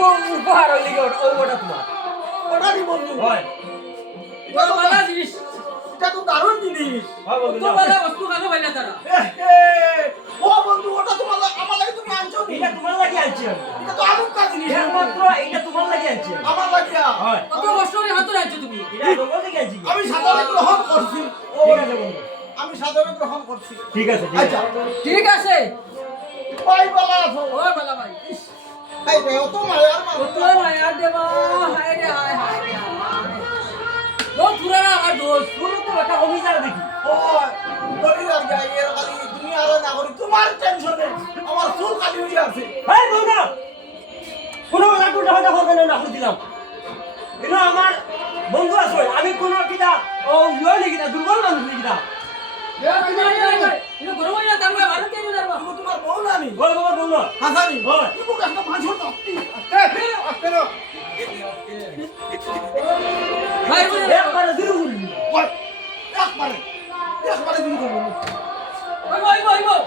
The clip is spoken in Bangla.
উপহার হইলে কি ওটা তোমার ওটারই বন্ধু হয় বড় বালা জিনিস এটা তো দারুণ জিনিস হয় বন্ধু তো বালা বস্তু খানো ভাইলা তারা ও বন্ধু ওটা তোমার আমার লাগে তুমি আনছো নি এটা তোমার লাগি আনছি আমি এটা তো আলুর কাজ জিনিস একমাত্র এটা তোমার লাগি আনছি আমি। আমার লাগিয়া হয় কত কষ্ট করে হাতে রাখছো তুমি এটা তোমার লাগি আনছি আমি সাধারণ গ্রহণ করছি ঠিক আছে বন্ধু আমি সাধারণ গ্রহণ করছি ঠিক আছে ঠিক আচ্ছা আছে ঠিক আছে ভাই বালা আছো ও বালা ভাই এই রে ও তো মায়ার মা ও তো মায়া দেবা হায় রে হায় হায় রে ও পুরানা আমার দোষ পুরো তো একটা অভিযান দেখি ও বলি আর যাই এর খালি তুমি আর না করি তোমার টেনশনে আমার চুল খালি হয়ে আছে এই বন্ধু কোনো লাটু টাকা হবে না হই দিলাম এটা আমার বন্ধু আছে আমি কোন কিটা ও ইয়ে লিখি না দুর্বল মানুষ লিখি না এটা গরম হয়ে যাবে ভালো কেন জানবা তুমি তোমার বউ না আমি বল বাবা বল হাসানি হয়। তুমি একটা ভাষণ দাও আস্তে না ভাই বলে একবারে শুরু করি একবারে একবারে তুমি করবো ওই ওই ওই